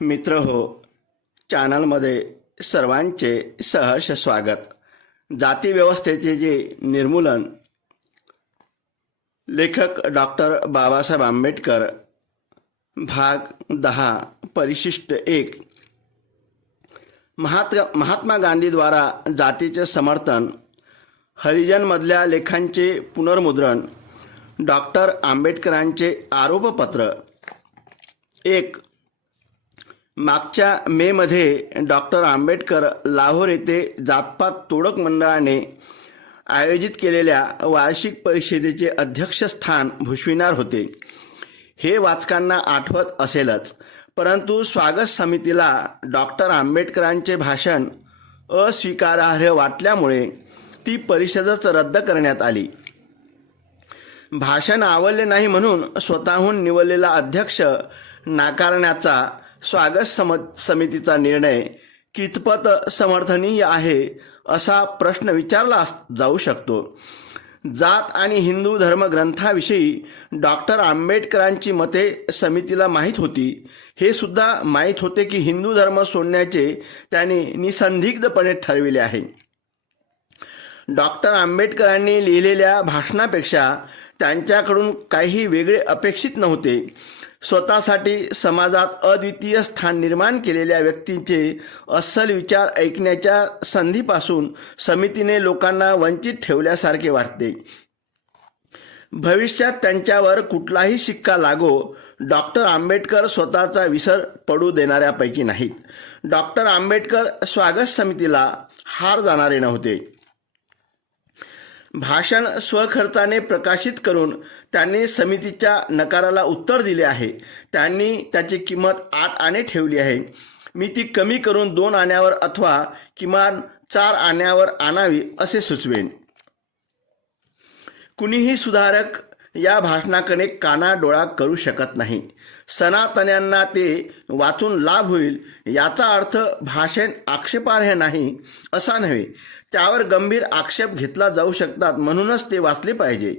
मित्र हो चॅनलमध्ये सर्वांचे सहर्ष स्वागत. जातीव्यवस्थेचे जे निर्मूलन लेखक डॉक्टर बाबासाहेब आंबेडकर भाग दहा परिशिष्ट एक. महात महात्मा गांधीद्वारा जातीचे समर्थन हरिजनमधल्या लेखांचे पुनर्मुद्रण डॉक्टर आंबेडकरांचे आरोपपत्र. एक मागच्या मेमध्ये डॉक्टर आंबेडकर लाहोर येथे जातपात तोडक मंडळाने आयोजित केलेल्या वार्षिक परिषदेचे अध्यक्षस्थान भूषविणार होते. हे वाचकांना आठवत असेलच. परंतु स्वागत समितीला डॉक्टर आंबेडकरांचे भाषण अस्वीकारार्ह वाटल्यामुळे ती परिषदच रद्द करण्यात आली. भाषण आवडले नाही म्हणून स्वतःहून निवडलेला अध्यक्ष नाकारण्याचा स्वागत सम समितीचा निर्णय कितपत समर्थनीय आहे असा प्रश्न विचारला जाऊ शकतो. जात आणि हिंदू धर्मग्रंथाविषयी डॉक्टर आंबेडकरांची मते समितीला माहीत होती. हे सुद्धा माहीत होते की हिंदू धर्म सोडण्याचे त्यांनी निसंदिग्धपणे ठरविले आहे. डॉक्टर आंबेडकरांनी लिहिलेल्या भाषणापेक्षा त्यांच्याकडून काही वेगळे अपेक्षित नव्हते. स्वतःसाठी समाजात अद्वितीय स्थान निर्माण केलेल्या व्यक्तींचे अस्सल विचार ऐकण्याच्या संधीपासून समितीने लोकांना वंचित ठेवल्यासारखे वाटते. भविष्यात त्यांच्यावर कुठलाही शिक्का लागो डॉक्टर आंबेडकर स्वतःचा विसर पडू देणाऱ्यापैकी नाहीत. डॉक्टर आंबेडकर स्वागत समितीला हार जाणारे नव्हते. भाषण स्वखर्चाने प्रकाशित करून त्यांनी समितीच्या नकाराला उत्तर दिले आहे. त्यांनी त्याची किंमत आठ आणे ठेवली आहे. मी ती कमी करून दोन आण्यावर अथवा किमान चार आण्यावर आणावी असे सुचवेन. कुणीही सुधारक या भाषणाकडे कानाडोळा करू शकत नाही. सनातन्यांना ते वाचून लाभ होईल याचा अर्थ भाषण आक्षेपार्ह नाही असा नव्हे. त्यावर गंभीर आक्षेप घेतला जाऊ शकतात म्हणूनच ते वाचले पाहिजे.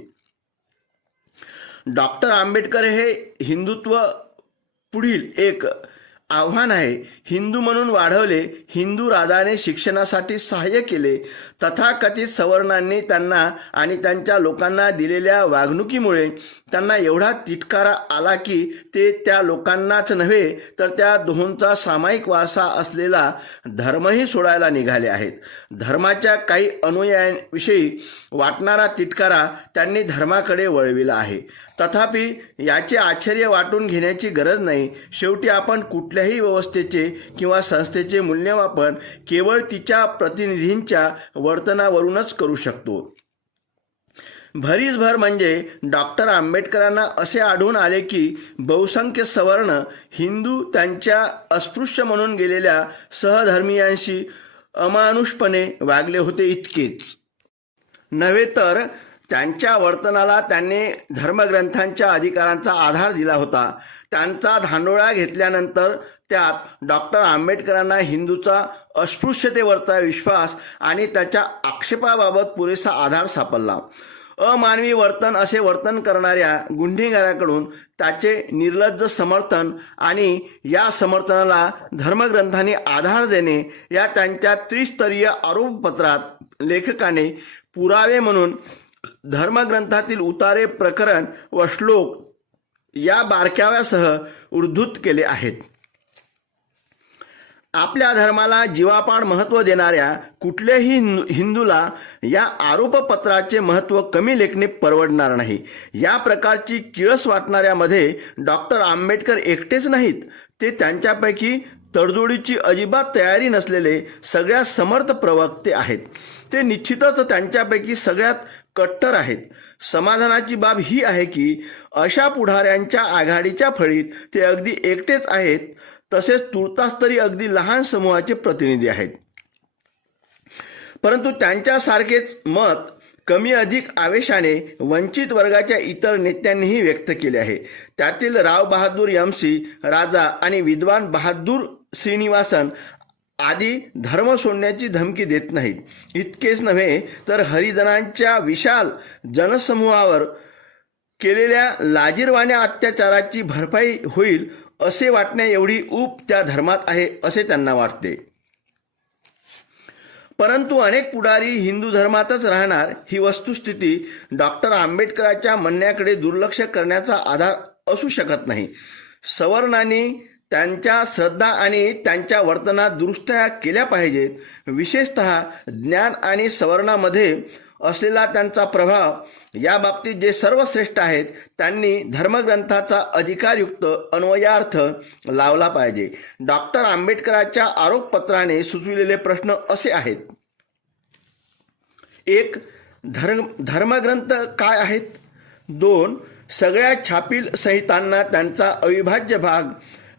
डॉक्टर आंबेडकर हे हिंदुत्व पुढील एक आव्हान आहे. हिंदू म्हणून वाढवले हिंदू राजाने शिक्षणासाठी सहाय्य केले. तथाकथित सवर्णांनी त्यांना आणि त्यांच्या लोकांना दिलेल्या वागणुकीमुळे त्यांना एवढा तिटकारा आला की ते त्या लोकांनाच नव्हे तर त्या दोहोंचा सामायिक वारसा असलेला धर्मही सोडायला निघाले आहेत. धर्माच्या काही अनुयायांविषयी वाटणारा तिटकारा त्यांनी धर्माकडे वळविला आहे. तथापि याचे आश्चर्य वाटून घेण्याची गरज नाही. शेवटी आपण कुठल्याही व्यवस्थेचे किंवा संस्थेचे मूल्यमापन केवळ तिच्या प्रतिनिधींच्या वर्तनावरूनच करू शकतो. भरीसभर म्हणजे डॉक्टर आंबेडकरांना असे आढळून आले की बहुसंख्य सवर्ण हिंदू त्यांच्या अस्पृश्य म्हणून गेलेल्या सहधर्मियांशी अमानुषपणे वागले होते इतकेच. नव्हे तर त्यांच्या वर्तनाला त्यांनी धर्मग्रंथांच्या अधिकारांचा आधार दिला होता. त्यांचा धांडोळा घेतल्यानंतर त्यात डॉक्टर आंबेडकरांना हिंदूचा अस्पृश्यतेवरचा विश्वास आणि त्याच्या आक्षेपाबाबत पुरेसा आधार सापडला. अमानवी वर्तन असे वर्तन करणाऱ्या गुन्हेगाराकडून त्याचे निर्लज्ज समर्थन आणि या समर्थनाला धर्मग्रंथांनी आधार देणे या त्यांच्या त्रिस्तरीय आरोपपत्रात लेखकाने पुरावे म्हणून धर्मग्रंथातील उतारे प्रकरण व श्लोक या बारकाव्यासह उद्धृत केले आहेत. आपल्या धर्माला जीवापाड महत्त्व देणाऱ्या कुठल्याही हिंदूला या आरोपपत्राचे महत्त्व कमी लेखणे परवडणार नाही. या प्रकारची किळस वाटणाऱ्यामध्ये डॉक्टर आंबेडकर एकटेच नाहीत. ते त्यांच्यापैकी तडजोडीची अजिबात तयारी नसलेले सगळ्यात समर्थ प्रवक्ते आहेत. ते निश्चितच त्यांच्यापैकी सगळ्यात कट्टर आहेत. समाधानाची बाब ही आहे की अशा पुढाऱ्यांच्या आघाडीच्या फळीत ते अगदी एकटेच आहेत. तसेच तुर्तास तरी अगदी लहान समूहाचे प्रतिनिधी आहेत. परंतु त्यांच्यासारखेच मत कमी अधिक आवेशाने वंचित वर्गाच्या इतर नेत्यांनीही व्यक्त केले आहे. त्यातील राव बहादूर यमसी राजा आणि विद्वान बहादूर श्रीनिवासन आदी धर्म सोडण्याची धमकी देत नाहीत. इतकेच नव्हे तर हरिजनांच्या विशाल जनसमूहावर केलेल्या लाजीरवाण्या अत्याचाराची भरपाई होईल असे वाटण्या एवढी ऊप त्या धर्मात आहे असे त्यांना वाटते. परंतु अनेक पुढारी हिंदू धर्मातच राहणार ही वस्तुस्थिती डॉक्टर आंबेडकरांच्या म्हणण्याकडे दुर्लक्ष करण्याचा आधार असू शकत नाही. सवर्णांनी त्यांच्या श्रद्धा आणि त्यांच्या वर्तनात दुरुस्त्या केल्या पाहिजेत. विशेषत ज्ञान आणि सवर्णामध्ये असलेला त्यांचा प्रभाव या बाबतीत जे सर्वश्रेष्ठ आहेत त्यांनी धर्मग्रंथाचा अधिकारयुक्त अन्वयार्थ लावला पाहिजे. डॉक्टर आंबेडकरांच्या आरोपपत्राने सुचविलेले प्रश्न असे आहेत. एक धर्म धर्मग्रंथ काय आहेत? दोन सगळ्या छापील संहितांना त्यांचा अविभाज्य भाग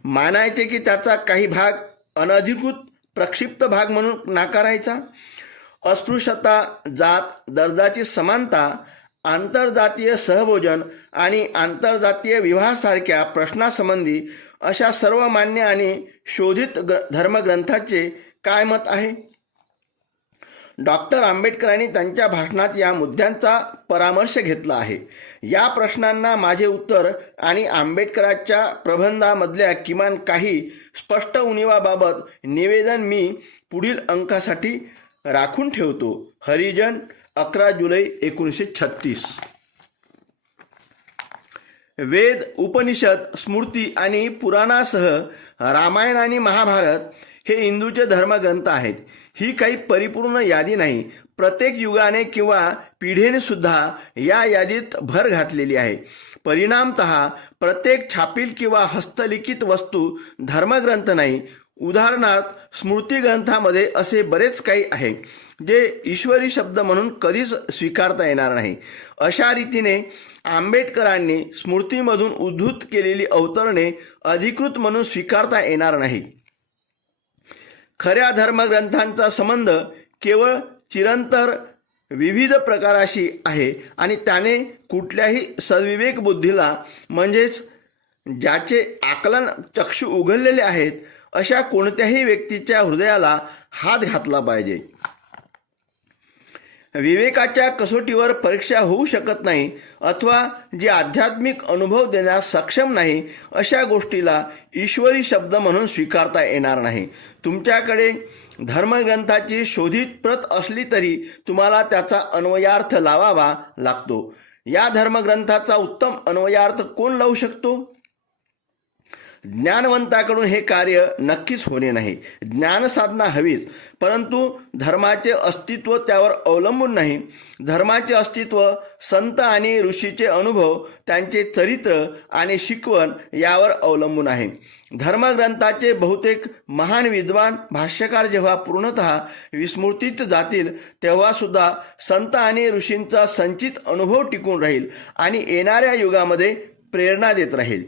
मानायचे की त्याचा काही भाग अनधिकृत प्रक्षिप्त भाग म्हणून नाकारायचा? अस्पृश्यता जात दर्जाची समानता आंतरजातीय सहभोजन आणि आंतरजातीय विवाहासारख्या प्रश्नासंबंधी अशा सर्व मान्य आणि शोधित ग्र धर्मग्रंथाचे काय मत आहे? डॉक्टर आंबेडकरांनी त्यांच्या भाषणात या मुद्द्यांचा परामर्श घेतला आहे. या प्रश्नांना माझे उत्तर आणि आंबेडकरांच्या प्रबंधामधल्या किमान काही स्पष्ट उणीवाबाबत निवेदन मी पुढील अंकासाठी राखून ठेवतो. हरिजन अकरा जुलै एकोणीसशे छत्तीस. वेद उपनिषद स्मृती आणि पुराणासह रामायण आणि महाभारत हे हिंदूचे धर्मग्रंथ आहेत. ही काही परिपूर्ण यादी नाही. प्रत्येक युगाने किंवा पिढीने सुद्धा या यादीत भर घातलेली आहे. परिणामत प्रत्येक छापील किंवा हस्तलिखित वस्तू धर्मग्रंथ नाही उदाहरणार्थ स्मृती ग्रंथामध्ये असे बरेच काही आहे जे ईश्वरी शब्द म्हणून कधीच स्वीकारता येणार नाही. अशा रीतीने आंबेडकरांनी स्मृतीमधून उद्धृत केलेली अवतरणे अधिकृत म्हणून स्वीकारता येणार नाही. खऱ्या धर्मग्रंथांचा संबंध केवळ चिरंतर विविध प्रकाराशी आहे आणि त्याने कुठल्याही सद्विवेक बुद्धीला म्हणजेच ज्याचे आकलन चक्षु उघडलेले आहेत अशा कोणत्याही व्यक्तीच्या हृदयाला हात घातला पाहिजे. विवेकाच्या कसोटीवर परीक्षा होऊ शकत नाही अथवा जे आध्यात्मिक अनुभव देण्यास सक्षम नाही अशा गोष्टीला ईश्वरी शब्द म्हणून स्वीकारता येणार नाही. तुमच्याकडे धर्मग्रंथाची शोधित प्रत असली तरी तुम्हाला त्याचा अन्वयार्थ लावावा लागतो. या धर्मग्रंथाचा उत्तम अन्वयार्थ कोण लावू शकतो? ज्ञानवंताकडून हे कार्य नक्कीच होणे नाही. ज्ञानसाधना हवीच परंतु धर्माचे अस्तित्व त्यावर अवलंबून नाही. धर्माचे अस्तित्व संत आणि ऋषीचे अनुभव त्यांचे चरित्र आणि शिकवण यावर अवलंबून आहे. धर्मग्रंथाचे बहुतेक महान विद्वान भाष्यकार जेव्हा पूर्णतः विस्मृतीत जातील तेव्हा सुद्धा संत आणि ऋषींचा संचित अनुभव टिकून राहील आणि येणाऱ्या युगामध्ये प्रेरणा देत राहील.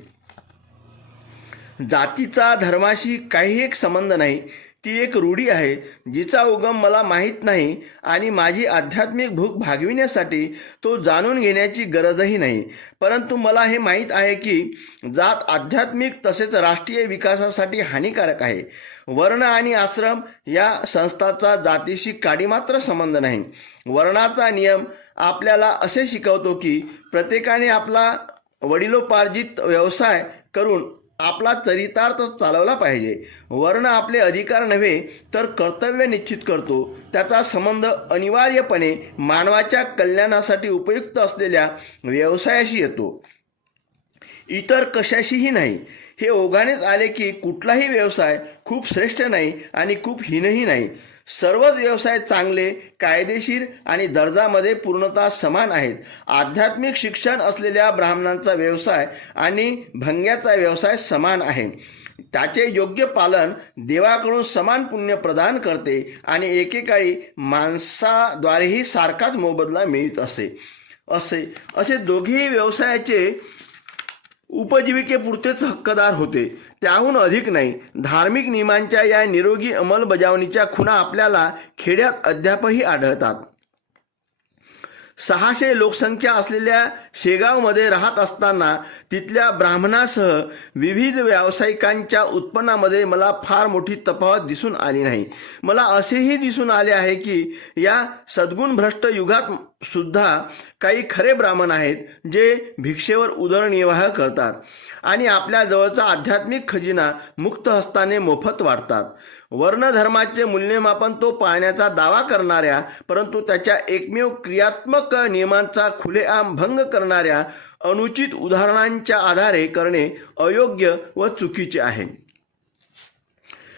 जातीचा धर्माशी काही एक संबंध नाही. ती एक रूढी आहे जिचा उगम मला माहीत नाही आणि माझी आध्यात्मिक भूक भागविण्यासाठी तो जाणून घेण्याची गरजही नाही. परंतु मला हे माहीत आहे की जात आध्यात्मिक तसेच राष्ट्रीय विकासासाठी हानिकारक आहे. वर्ण आणि आश्रम या संस्थाचा जातीशी काडीमात्र संबंध नाही. वर्णाचा नियम आपल्याला असे शिकवतो की प्रत्येकाने आपला वडिलोपार्जित व्यवसाय करून आपला चरितार्थ चालवला पाहिजे. वर्ण आपले अधिकार नव्हे तर कर्तव्य निश्चित करतो. त्याचा संबंध अनिवार्यपणे मानवाच्या कल्याणासाठी उपयुक्त असलेल्या व्यवसायाशी येतो. इतर कशाशीही नाही. हे ओघानेच आले की कुठलाही व्यवसाय खूप श्रेष्ठ नाही आणि खूप हीनही नाही. सर्वच व्यवसाय चांगले कायदेशीर आणि दर्जामध्ये पूर्णतः समान आहेत. आध्यात्मिक शिक्षण असलेल्या ब्राह्मणांचा व्यवसाय आणि भंग्याचा व्यवसाय समान आहे. त्याचे योग्य पालन देवाकडून समान पुण्य प्रदान करते आणि एकेकाळी माणसाद्वारेही सारखाच मोबदला मिळत असे असे असे दोघेही व्यवसायाचे उपजीविकेपुरतेच हक्कदार होते. त्याहून अधिक नाही. धार्मिक नियमांच्या या निरोगी अंमलबजावणीच्या खुणा आपल्याला खेड्यात अद्यापही आढळतात. सहाशे लोकसंख्या असलेल्या शेगावमध्ये राहत असताना तिथल्या ब्राह्मणासह विविध व्यावसायिकांच्या उत्पन्नामध्ये मला फार मोठी तफावत दिसून आली नाही. मला असेही दिसून आले आहे की या सद्गुण भ्रष्ट युगात सुद्धा काही खरे ब्राह्मण आहेत जे भिक्षेवर उदरनिर्वाह करतात आणि आपल्या जवळचा आध्यात्मिक खजिना मुक्त हस्ताने मोफत वाटतात वर्णधर्माचे मूल्यमापन तो पाहण्याचा दावा करणाऱ्या परंतु त्याच्या एकमेव क्रियात्मक नियमांचा खुलेआम भंग करणाऱ्या अनुचित उदाहरणांच्या आधारे करणे अयोग्य व चुकीचे आहे.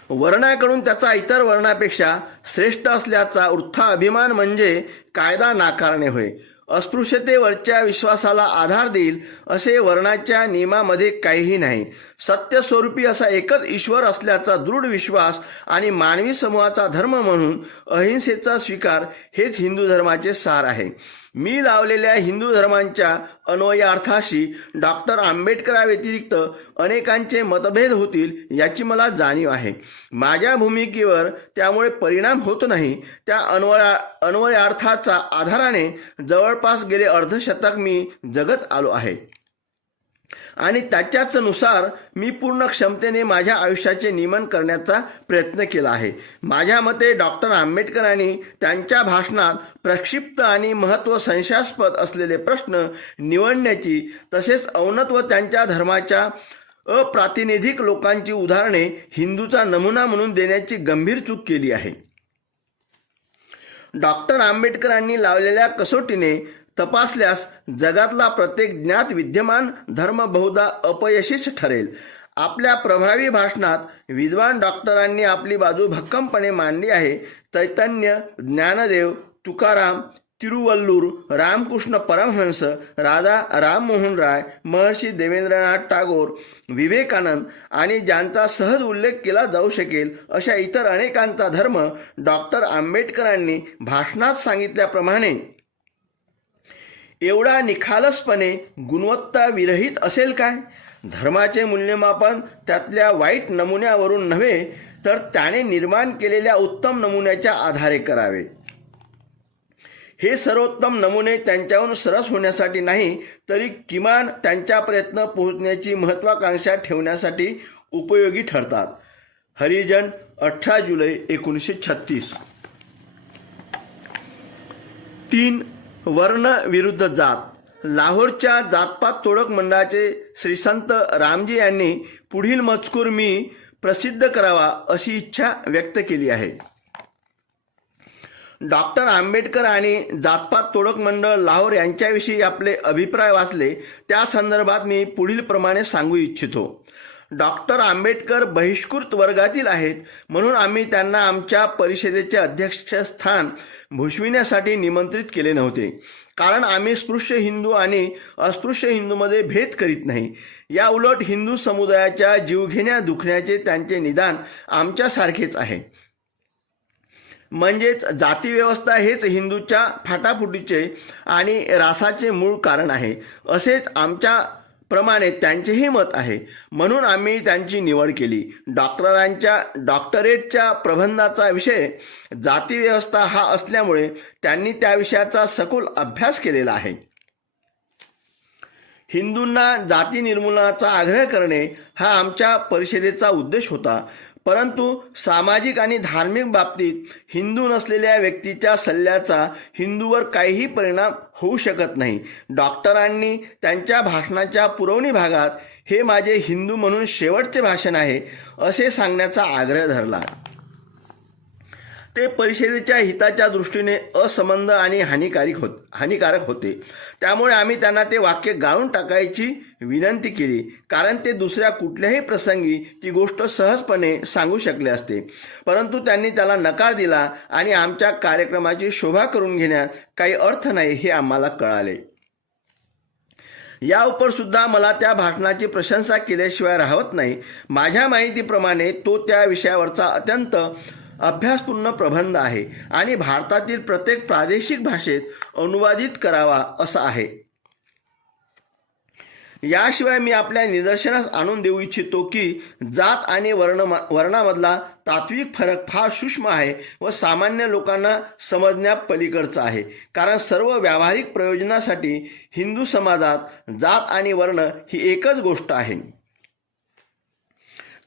वर्णाकडून त्याचा इतर वर्णापेक्षा श्रेष्ठ असल्याचा वृथा अभिमान म्हणजे कायदा नाकारणे होय. अस्पृश्यतेवरच्या विश्वासाला आधार देईल असे वर्णाच्या नियमामध्ये काहीही नाही. सत्यस्वरूपी असा एकच ईश्वर असल्याचा दृढ विश्वास आणि मानवी समूहाचा धर्म म्हणून अहिंसेचा स्वीकार हेच हिंदू धर्माचे सार आहे. मी लावलेल्या हिंदू धर्मांच्या अन्वयार्थाशी डॉक्टर आंबेडकराव्यतिरिक्त अनेकांचे मतभेद होतील याची मला जाणीव आहे. माझ्या भूमिकेवर त्यामुळे परिणाम होत नाही. त्या अन्वया अन्वयार्थाचा आधाराने जवळपास गेले अर्धशतक मी जगत आलो आहे. आणि त्याच्याच नुसार मी पूर्ण क्षमतेने माझ्या आयुष्याचे नियमन करण्याचा प्रयत्न केला आहे. माझ्या मते डॉक्टर आंबेडकरांनी त्यांच्या भाषणात प्रक्षिप्त आणि महत्त्व संशयास्पद असलेले प्रश्न निवडण्याची तसेच औनत्व त्यांच्या धर्माच्या अप्रातिनिधिक लोकांची उदाहरणे हिंदूचा नमुना म्हणून देण्याची गंभीर चूक केली आहे. डॉक्टर आंबेडकरांनी लावलेल्या कसोटीने तपासल्यास जगातला प्रत्येक ज्ञात विद्यमान धर्म बहुधा अपयशीच ठरेल. आपल्या प्रभावी भाषणात विद्वान डॉक्टरांनी आपली बाजू भक्कमपणे मांडली आहे. चैतन्य ज्ञानदेव तुकाराम तिरुवल्लूर रामकृष्ण परमहंस राधा राममोहन राय महर्षी देवेंद्रनाथ टागोर विवेकानंद आणि ज्यांचा सहज उल्लेख केला जाऊ शकेल अशा इतर अनेकांचा धर्म डॉक्टर आंबेडकरांनी भाषणात सांगितल्याप्रमाणे एवढा निखालसपणे गुणवत्ता विरहित असेल काय? धर्माचे मूल्यमापन त्यातल्या वाईट नमुन्यावरून नव्हे तर त्याने निर्माण केलेल्या उत्तम नमुन्याच्या आधारे करावे. हे सर्वोत्तम नमुने त्यांच्याहून सरस होण्यासाठी नाही तरी किमान त्यांच्या प्रयत्न पोहोचण्याची महत्वाकांक्षा ठेवण्यासाठी उपयोगी ठरतात. हरिजन अठरा जुलै एकोणीसशे छत्तीस. तीन वर्ण विरुद्ध जात. लाहोरच्या जातपात तोडक मंडळाचे श्री संत रामजी यांनी पुढील मजकूर मी प्रसिद्ध करावा अशी इच्छा व्यक्त केली आहे. डॉक्टर आंबेडकर आणि जातपात तोडक मंडळ लाहोर यांच्याविषयी आपले अभिप्राय वाचले त्या संदर्भात मी पुढील प्रमाणे सांगू इच्छितो. डॉक्टर आंबेडकर बहिष्कृत वर्गातील आहेत. म्हणून आम्ही त्यांना आमच्या परिषदेचे अध्यक्षस्थान भूषविण्यासाठी निमंत्रित केले नव्हते. कारण आम्ही स्पृश्य हिंदू आणि अस्पृश्य हिंदूमध्ये भेद करीत नाही. या उलट हिंदू समुदायाच्या जीवघेण्या दुखण्याचे त्यांचे निदान आमच्यासारखेच आहे. म्हणजेच जातीव्यवस्था हेच हिंदूच्या फाटाफुटीचे आणि रासाचे मूळ कारण आहे. असेच आमच्या प्रमाणे त्यांचेही मत आहे. म्हणून आम्ही त्यांची निवड केली. डॉक्टरांच्या डॉक्टरेटच्या प्रबंधाचा विषय जातीव्यवस्था हा असल्यामुळे त्यांनी त्या विषयाचा सखोल अभ्यास केलेला आहे. हिंदूंना जाती निर्मूलनाचा आग्रह करणे हा आमच्या परिषदेचा उद्देश होता. परंतु सामाजिक आणि धार्मिक बाबतीत हिंदू नसलेल्या व्यक्तीच्या सल्ल्याचा हिंदूवर काहीही परिणाम होऊ शकत नाही. डॉक्टरांनी त्यांच्या भाषणाच्या पुरवणी भागात हे माझे हिंदू म्हणून शेवटचे भाषण आहे असे सांगण्याचा आग्रह धरला. ते परिषदेच्या हिताच्या दृष्टीने असंबंध आणि हानिकारक होत हानिकारक होते. त्यामुळे आम्ही त्यांना ते वाक्य गाळून टाकायची विनंती केली. कारण ते दुसऱ्या कुठल्याही प्रसंगी ती गोष्ट सहजपणे सांगू शकले असते. परंतु त्यांनी त्याला नकार दिला आणि आमच्या कार्यक्रमाची शोभा करून घेण्यात काही अर्थ नाही हे आम्हाला कळाले. या उपरसुद्धा मला त्या भाषणाची प्रशंसा केल्याशिवाय राहत नाही. माझ्या माहितीप्रमाणे तो त्या विषयावरचा अत्यंत अभ्यासपूर्ण प्रबंध आहे आणि भारतातील प्रत्येक प्रादेशिक भाषेत अनुवादित करावा असा आहे. याशिवाय मी आपल्या निदर्शनास आणून देऊ इच्छितो की जात आणि वर्ण वर्णामधला तात्विक फरक फार सूक्ष्म आहे व सामान्य लोकांना समजण्यापलीकडचा आहे. कारण सर्व व्यावहारिक प्रयोजनासाठी हिंदू समाजात जात आणि वर्ण ही एकच गोष्ट आहे.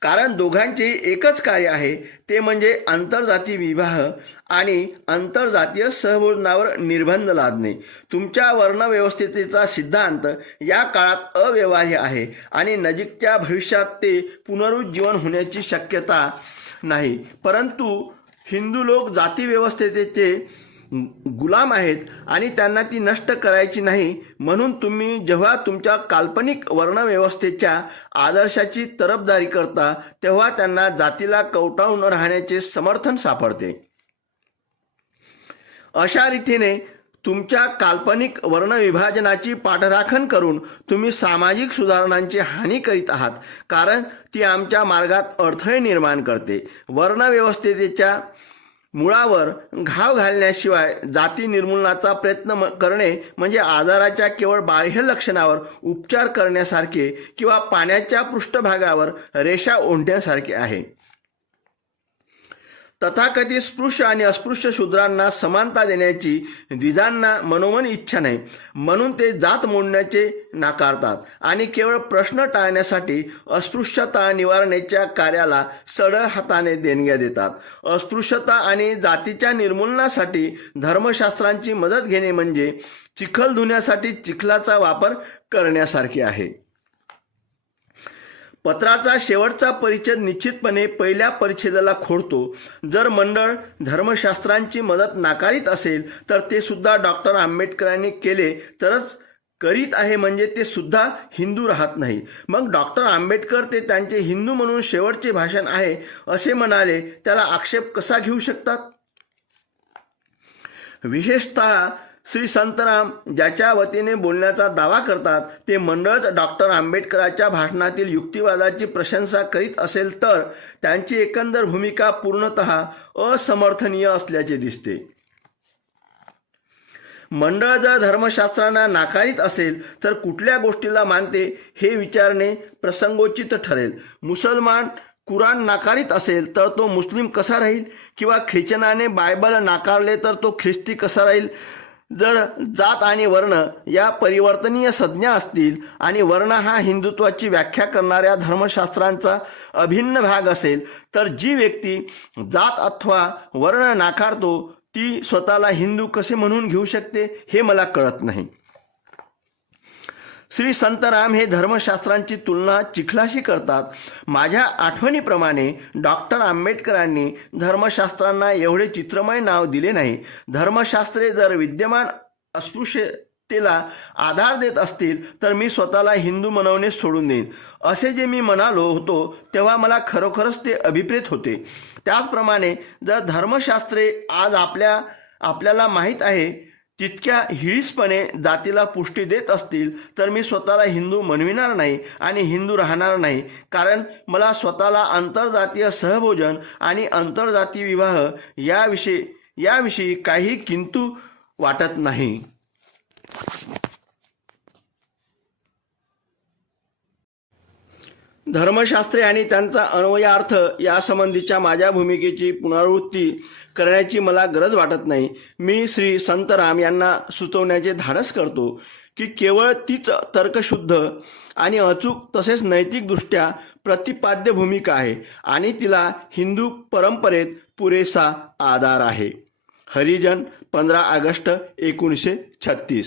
कारण दोघांचे एकच कार्य आहे ते म्हणजे आंतरजाती विवाह आणि आंतरजातीय सहभोजनावर निर्बंध लादणे. तुमच्या वर्णव्यवस्थेचा सिद्धांत या काळात अव्यवहार्य आहे आणि नजीकच्या भविष्यात ते पुनरुज्जीवन होण्याची शक्यता नाही. परंतु हिंदू लोक जातीव्यवस्थेचे व्यवस्थेचे गुलाम आहेत आणि त्यांना ती नष्ट करायची नाही म्हणून तुम्ही जेव्हा तुमच्या काल्पनिक वर्णव्यवस्थेच्या आदर्शाची तरफदारी करता तेव्हा त्यांना जातीला कवटाळून राहण्याचे समर्थन सापडते. अशा रीतीने तुमच्या काल्पनिक वर्णविभाजनाची पाठराखण करून तुम्ही सामाजिक सुधारणांची हानी करीत आहात कारण ती आमच्या मार्गात अडथळे निर्माण करते. वर्णव्यवस्थेच्या मुळावर घाव घालण्याशिवाय जाती निर्मूलनाचा प्रयत्न म- करणे म्हणजे आजाराच्या केवळ बाह्य लक्षणावर उपचार करण्यासारखे किंवा पाण्याच्या पृष्ठभागावर रेषा ओढण्यासारखे आहे. तथाकथित स्पृश्य आणि अस्पृश्य शूद्रांना समानता देण्याची द्विजांना मनोमन इच्छा नाही. म्हणून ते जात मोडण्याचे नाकारतात. आणि केवळ प्रश्न टाळण्यासाठी अस्पृश्यता निवारण्याच्या कार्याला सडळ हाताने देणग्या देतात. अस्पृश्यता आणि जातीच्या निर्मूलनासाठी धर्मशास्त्रांची मदत घेणे म्हणजे चिखल धुण्यासाठी चिखलाचा वापर करण्यासारखे आहे. पत्राचा शेवटचा परिच्छेद निश्चितपणे पहिल्या परिच्छेदाला खोडतो. जर मंडळ धर्मशास्त्रांची मदत नाकारीत असेल तर ते सुद्धा डॉक्टर आंबेडकरांनी केले तरच करीत आहे म्हणजे ते सुद्धा हिंदू राहत नाही. मग डॉक्टर आंबेडकर ते त्यांचे हिंदू म्हणून शेवटचे भाषण आहे असे म्हणाले त्याला आक्षेप कसा घेऊ शकतात? विशेषतः श्री संतराम ज्याच्या वतीने बोलण्याचा दावा करतात ते मंडळच डॉक्टर आंबेडकरांच्या भाषणातील युक्तिवादाची प्रशंसा करीत असेल तर त्यांची एकंदर भूमिका पूर्णतः असमर्थनीय असल्याचे दिसते. मंडळ जर धर्मशास्त्रांना नाकारीत असेल तर कुठल्या गोष्टीला मानते हे विचारणे प्रसंगोचित ठरेल. मुसलमान कुराण नाकारीत असेल तर तो मुस्लिम कसा राहील? किंवा ख्रिश्चनाने बायबल नाकारले तर तो ख्रिस्ती कसा राहील? जर जात आणि वर्ण या परिवर्तनीय संज्ञा असतील आणि वर्ण हा हिंदुत्वाची व्याख्या करणाऱ्या धर्मशास्त्रांचा अभिन्न भाग असेल तर जी व्यक्ती जात अथवा वर्ण नाकारतो ती स्वतःला हिंदू कसे म्हणून घेऊ शकते हे मला कळत नाही. श्री संतराम हे धर्मशास्त्रांची तुलना चिखलाशी करतात. माझ्या आठवणीप्रमाणे डॉक्टर आंबेडकरांनी धर्मशास्त्रांना एवढे चित्रमय नाव दिले नाही. धर्मशास्त्रे जर विद्यमान अस्पृश्यतेला आधार देत असतील तर मी स्वतःला हिंदू मनवणे सोडून देईन. असे जे मी म्हणालो होतो तेव्हा मला खरोखरच ते अभिप्रेत होते. त्याचप्रमाणे जर धर्मशास्त्रे आज आपल्या आपल्याला माहीत आहे तितक्या हिळीसपणे जातीला पुष्टी देत असतील तर मी स्वतःला हिंदू म्हणविणार नाही आणि हिंदू राहणार नाही. कारण मला स्वतःला आंतरजातीय सहभोजन आणि आंतरजातीय विवाह याविषयी याविषयी काही किंतू वाटत नाही. धर्मशास्त्रे आणि त्यांचा अन्वयार्थ यासंबंधीच्या माझ्या भूमिकेची पुनरावृत्ती करण्याची मला गरज वाटत नाही. मी श्री संतराम यांना सुचवण्याचे धाडस करतो की केवळ तीच तर्कशुद्ध आणि अचूक तसेच नैतिकदृष्ट्या प्रतिपाद्य भूमिका आहे आणि तिला हिंदू परंपरेत पुरेसा आधार आहे. हरिजन पंधरा ऑगस्ट एकोणीसशे छत्तीस.